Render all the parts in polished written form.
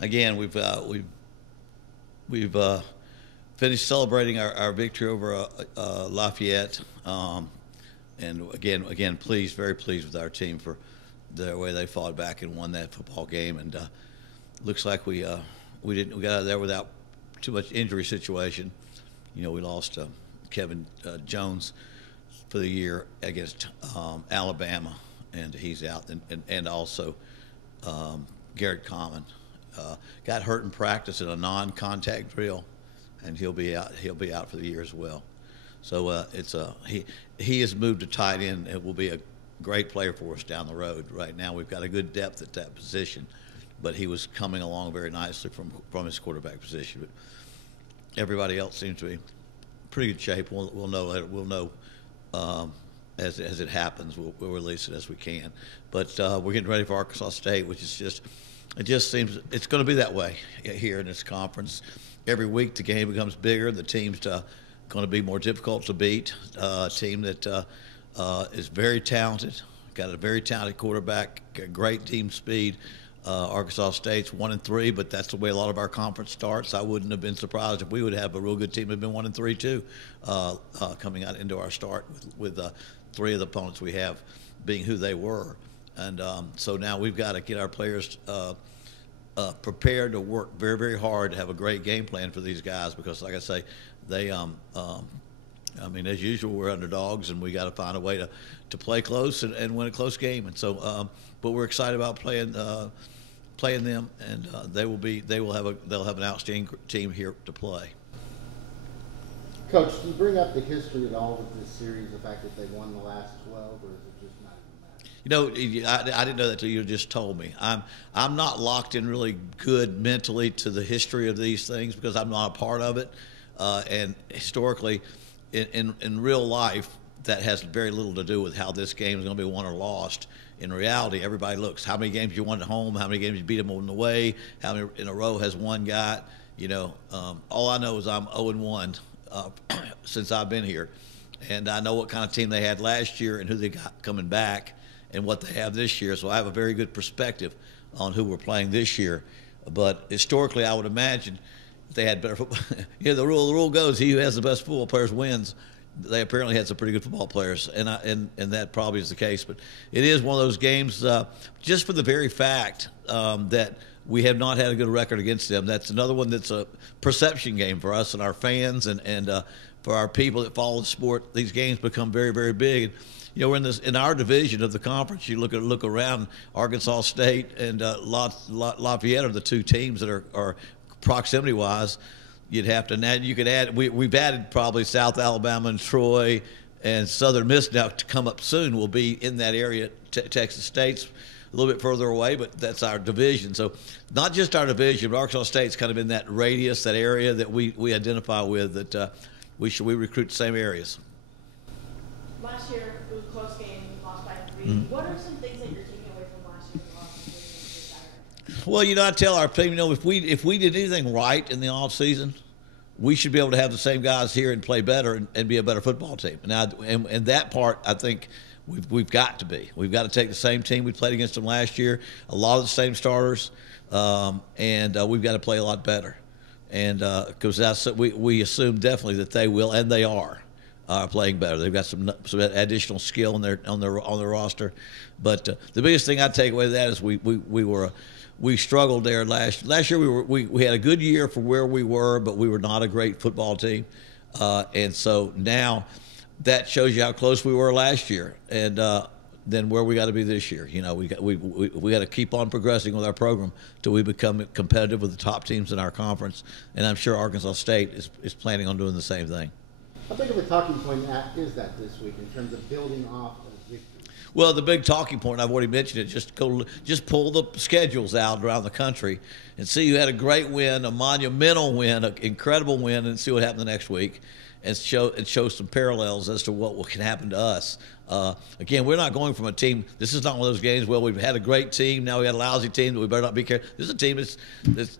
again, we've finished celebrating our victory over Lafayette, and again, pleased, very pleased with our team for the way they fought back and won that football game. And looks like we got out of there without too much injury situation. You know, we lost Kevin Jones for the year against Alabama, and he's out, and also Garrett Common got hurt in practice in a non-contact drill, and he'll be out for the year as well. So he has moved to tight end and will be a great player for us down the road. Right now we've got a good depth at that position, but he was coming along very nicely from his quarterback position. But everybody else seems to be in pretty good shape. We'll know later. We'll know as it happens. We'll release it as we can. But we're getting ready for Arkansas State, which is it just seems it's going to be that way here in this conference. Every week the game becomes bigger. The team's going to be more difficult to beat. A team that is very talented, got a very talented quarterback, great team speed. Arkansas State's 1-3, but that's the way a lot of our conference starts. I wouldn't have been surprised if we would have a real good team that had been 1-3 too, coming out into our start with three of the opponents we have being who they were. And so now we've got to get our players prepared to work very, very hard to have a great game plan for these guys, because, like I say, they I mean, as usual, we're underdogs, and we got to find a way to play close and win a close game. And so, but we're excited about playing them, and they'll have an outstanding team here to play. Coach, do you bring up the history at all with this series, the fact that they won the last 12, or is it just not even that? You know, I didn't know that till you just told me. I'm not locked in really good mentally to the history of these things because I'm not a part of it, and historically, in real life, that has very little to do with how this game is going to be won or lost. In reality, everybody looks how many games you won at home, how many games you beat them on the way, how many in a row has one got. You know, all I know is I'm 0-1 since I've been here, and I know what kind of team they had last year and who they got coming back and what they have this year. So I have a very good perspective on who we're playing this year. But historically, I would imagine if they had better football. You know, the rule goes, he who has the best football players wins. They apparently had some pretty good football players, and that probably is the case. But it is one of those games, just for the very fact that we have not had a good record against them. That's another one that's a perception game for us and our fans, and for our people that follow the sport. These games become very, very big. And, you know, we're in our division of the conference. You look around, Arkansas State and Lafayette are the two teams that are proximity-wise. You'd have to now. You could add. We've added probably South Alabama and Troy and Southern Miss now to come up soon. Will be in that area. Texas State's a little bit further away, but that's our division. So not just our division, but Arkansas State's kind of in that radius, that area that we identify with. That we recruit the same areas. Last year it was a close game, lost by 3. Mm-hmm. What are some things that you're taking away from last year's loss? Well, you know, I tell our team, you know, if we did anything right in the off season, we should be able to have the same guys here and play better and be a better football team. And that part, I think we've got to be. We've got to take the same team we played against them last year, a lot of the same starters, and we've got to play a lot better. And because we assume definitely that they will, and they are playing better. They've got some additional skill on their roster. But the biggest thing I take away from that is we struggled there last year. We had a good year for where we were, but we were not a great football team, and so now that shows you how close we were last year, and then where we got to be this year. You know, we got to keep on progressing with our program till we become competitive with the top teams in our conference, and I'm sure Arkansas State is planning on doing the same thing. How big of a talking point is that this week in terms of building off a victory? Well, the big talking point, I've already mentioned it, just pull the schedules out around the country and see who had a great win, a monumental win, an incredible win, and see what happened the next week, and show some parallels as to what can happen to us. Again, we're not going from a team. This is not one of those games where we've had a great team, now we got a lousy team that we better not be careful. This is a team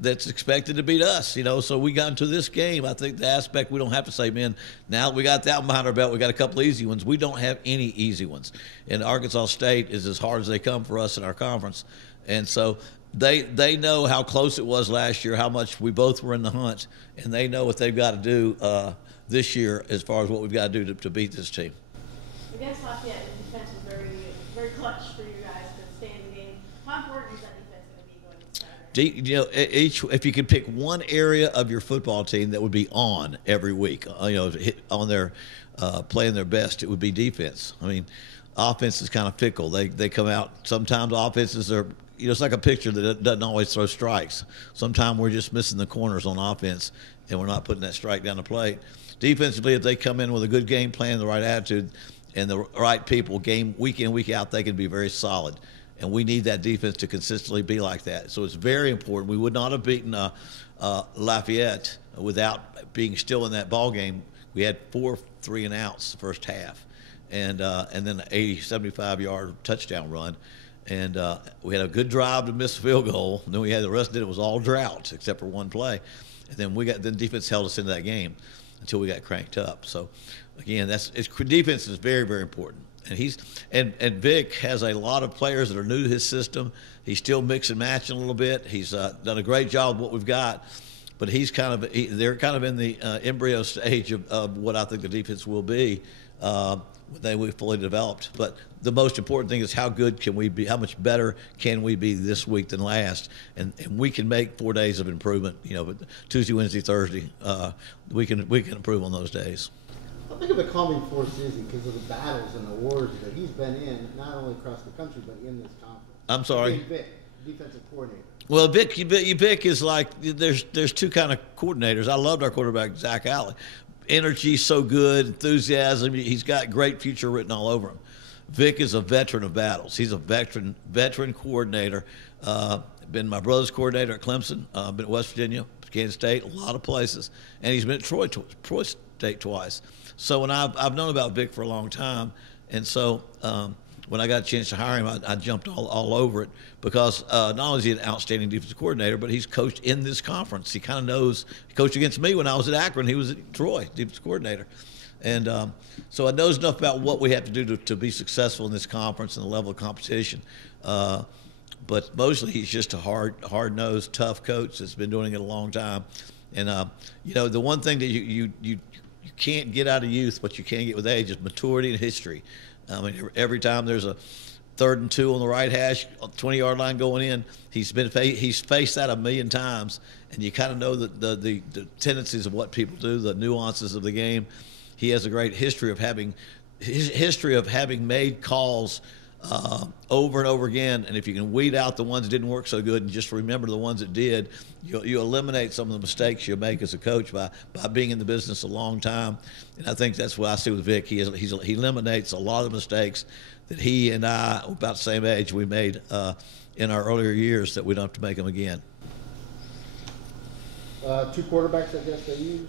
that's expected to beat us, you know. So we got into this game. I think the aspect we don't have to say, man, now that we got that one behind our belt, we got a couple easy ones. We don't have any easy ones. And Arkansas State is as hard as they come for us in our conference. And so they know how close it was last year, how much we both were in the hunt, and they know what they've got to do this year as far as what we've got to do to beat this team. Against Lafayette, the defense was very, very clutch for you guys to stay in the game. How important is that defense going to be going into Saturday? If you could pick one area of your football team that would be on every week, on their playing their best, it would be defense. I mean, offense is kind of fickle. They come out. Sometimes offenses are, it's like a pitcher that doesn't always throw strikes. Sometimes we're just missing the corners on offense, and we're not putting that strike down the plate. Defensively, if they come in with a good game plan, the right attitude, and the right people, game week in, week out, they can be very solid. And we need that defense to consistently be like that. So it's very important. We would not have beaten Lafayette without being still in that ball game. We had 4 3-and-outs the first half, and then an 75-yard touchdown run. And we had a good drive to miss a field goal. And then we had the rest of it was all drought except for one play. And then defense held us into that game until we got cranked up. So again, defense is very, very important. And Vic has a lot of players that are new to his system. He's still mixing and matching a little bit. He's done a great job with what we've got, but they're kind of in the embryo stage of what I think the defense will be when we've fully developed. But the most important thing is how good can we be? How much better can we be this week than last? And we can make 4 days of improvement. But Tuesday, Wednesday, Thursday, we can improve on those days. How big of a calming force is he because of the battles and the wars that he's been in, not only across the country but in this conference? I'm sorry. Vic, defensive coordinator. Well, Vic is like there's two kind of coordinators. I loved our quarterback Zach Allen. Energy so good, enthusiasm. He's got great future written all over him. Vic is a veteran of battles. He's a veteran coordinator. Been my brother's coordinator at Clemson. Been at West Virginia, Kansas State, a lot of places, and he's been at Troy State twice. So when I've known about Vic for a long time, and so when I got a chance to hire him, I jumped all over it because not only is he an outstanding defensive coordinator, but he's coached in this conference. He kind of knows. He coached against me when I was at Akron. He was at Troy, defensive coordinator. And so I knows enough about what we have to do to be successful in this conference and the level of competition. But mostly he's just a hard-nosed, tough coach that's been doing it a long time. And, the one thing that you can't get out of youth, but you can get with age, is maturity and history. I mean, every time there's a 3rd and 2 on the right hash, 20-yard line going in, he's faced that a million times, and you kind of know the tendencies of what people do, the nuances of the game. He has a great history of having made calls over and over again, and if you can weed out the ones that didn't work so good and just remember the ones that did, you eliminate some of the mistakes you make as a coach by being in the business a long time. And I think that's what I see with Vic. He eliminates a lot of mistakes that he and I, about the same age, we made in our earlier years, that we don't have to make them again. 2 quarterbacks, I guess they use.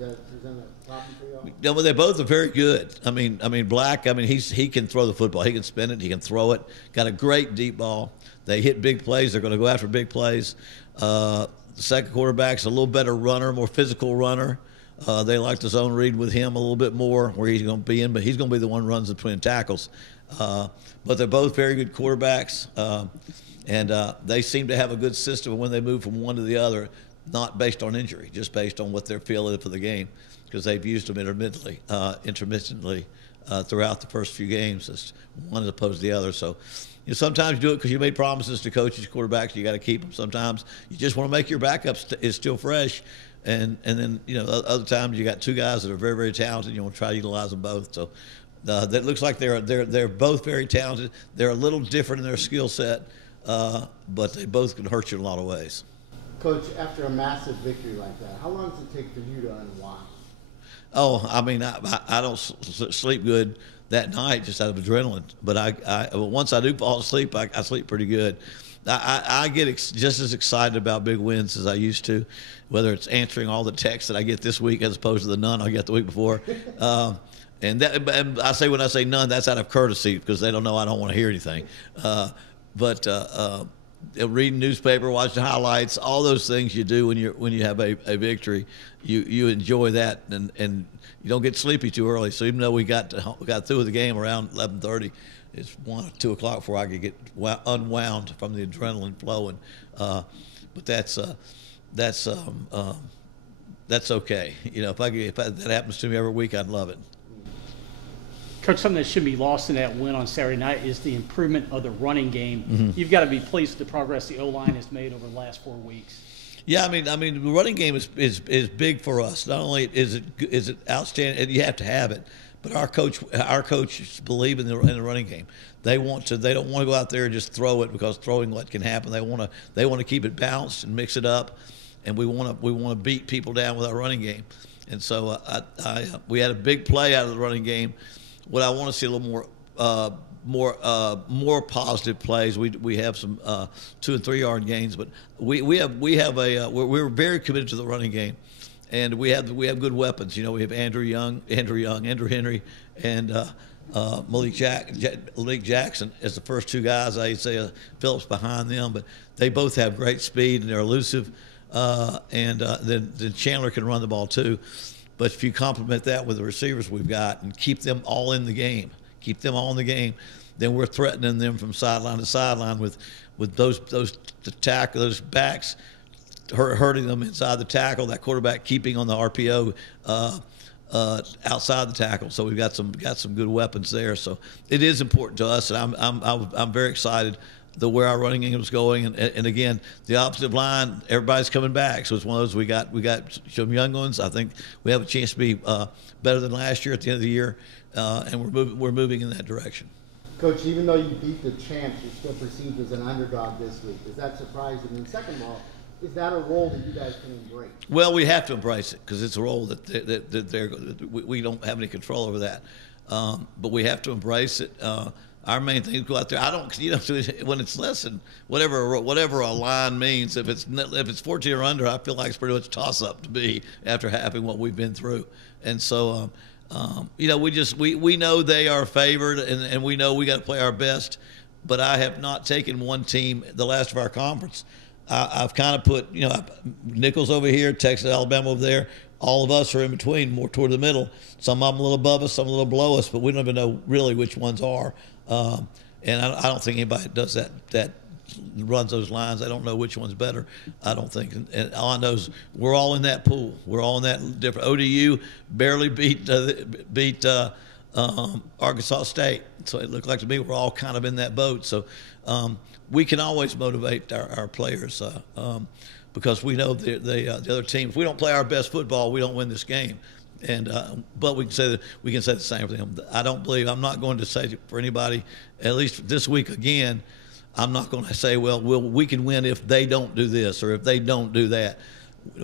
Is that a problem for y'all? Yeah, well, they both are very good. I mean, Black. He can throw the football. He can spin it. He can throw it. Got a great deep ball. They hit big plays. They're going to go after big plays. The second quarterback's a little better runner, more physical runner. They like the zone read with him a little bit more, where he's going to be in, but he's going to be the one who runs between tackles. But they're both very good quarterbacks, and they seem to have a good system when they move from one to the other. Not based on injury, just based on what they're feeling for the game, because they've used them intermittently throughout the first few games, as one as opposed to the other. So sometimes you do it because you made promises to coaches, quarterbacks, you got to keep them. Sometimes you just want to make your backup is still fresh, and then other times you got 2 guys that are very, very talented. You want to try to utilize them both. So that looks like they're both very talented. They're a little different in their skill set, but they both can hurt you in a lot of ways. Coach, after a massive victory like that, how long does it take for you to unwind? Oh, I don't sleep good that night just out of adrenaline. But once I do fall asleep, I sleep pretty good. I get just as excited about big wins as I used to, whether it's answering all the texts that I get this week as opposed to the none I got the week before. And I say when I say none, that's out of courtesy because they don't know I don't want to hear anything. But reading newspaper, watching highlights, all those things you do when you have a victory, you enjoy that, and you don't get sleepy too early. So even though we got through with the game around 11:30, it's 1 or 2 o'clock before I could get unwound from the adrenaline flowing. But that's okay. You know, if that happens to me every week, I'd love it. Coach, something that shouldn't be lost in that win on Saturday night is the improvement of the running game. You've got to be pleased with the progress the O-line has made over the last 4 weeks. Yeah, I mean, the running game is big for us. Not only is it outstanding, and you have to have it, but our coaches believe in the running game. They don't want to go out there and just throw it, because throwing what can happen. They want to keep it balanced and mix it up, and we want to beat people down with our running game. And so we had a big play out of the running game. What I want to see a little more positive plays. We have some 2 and 3 yard gains, but we're very committed to the running game, and we have good weapons. You know, we have Andrew Henry, and Malik Jackson as the first 2 guys. I'd say Phillips behind them, but they both have great speed and they're elusive. And then Chandler can run the ball too. But if you complement that with the receivers we've got and keep them all in the game, then we're threatening them from sideline to sideline with those backs hurting them inside the tackle, that quarterback keeping on the RPO outside the tackle. So we've got some good weapons there. So it is important to us, and I'm very excited where our running game is going, and again, the offensive line, everybody's coming back. So it's one of those we got some young ones. I think we have a chance to be better than last year at the end of the year, and we're moving in that direction. Coach, even though you beat the champs, you're still perceived as an underdog this week. Is that surprising? And second of all, is that a role that you guys can embrace? Well, we have to embrace it, because it's a role that we don't have any control over that. But we have to embrace it. Our main thing is go out there. When it's less than whatever a line means, if it's 14 or under, I feel like it's pretty much a toss-up to me after having what we've been through. And so, we know they are favored, and we know we got to play our best. But I have not taken one team the last of our conference. I've kind of put, Nichols over here, Texas, Alabama over there. All of us are in between, more toward the middle. Some of them a little above us, some a little below us, but we don't even know really which ones are. And I don't think anybody does that runs those lines. I don't know which one's better. I don't think. And all I know is we're all in that pool. We're all in that different. ODU barely beat Arkansas State. So it looked like to me we're all kind of in that boat. So we can always motivate our players because we know the other team. If we don't play our best football, we don't win this game. And but we can say the same for them. I'm not going to say for anybody, at least this week again, I'm not going to say, we can win if they don't do this or if they don't do that.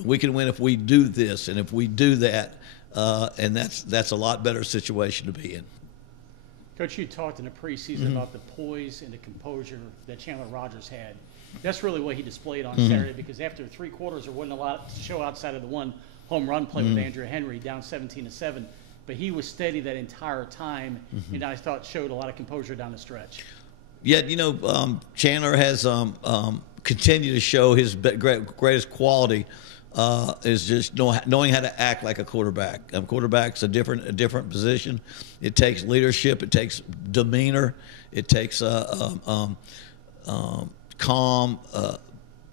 We can win if we do this, and if we do that, and that's a lot better situation to be in. Coach, you talked in the preseason about the poise and the composure that Chandler Rogers had. That's really what he displayed on Saturday, because after 3 quarters, there wasn't a lot to show outside of the one home run play with Andrew Henry down 17-7, but he was steady that entire time, and I thought showed a lot of composure down the stretch. Yeah, Chandler has continued to show his greatest quality is just knowing how to act like a quarterback. Quarterback's a different position. It takes leadership. It takes demeanor. It takes calm,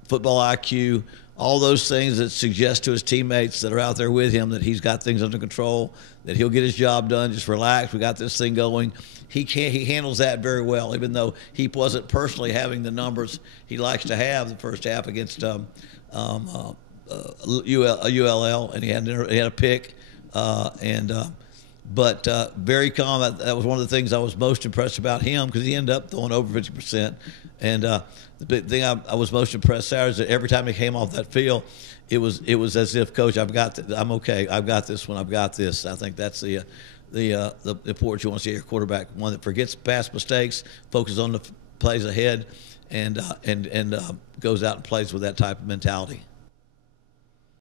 football IQ. All those things that suggest to his teammates that are out there with him that he's got things under control, that he'll get his job done. Just relax. We got this thing going. He handles that very well, even though he wasn't personally having the numbers he likes to have the first half against ULL, and he had a pick, but very calm. That was one of the things I was most impressed about him, because he ended up throwing over 50%. And the big thing I was most impressed Saturday is that every time he came off that field, it was as if, Coach, I'm okay. I've got this one. I've got this. I think that's the report you want to see your quarterback, one that forgets past mistakes, focuses on the plays ahead, and goes out and plays with that type of mentality.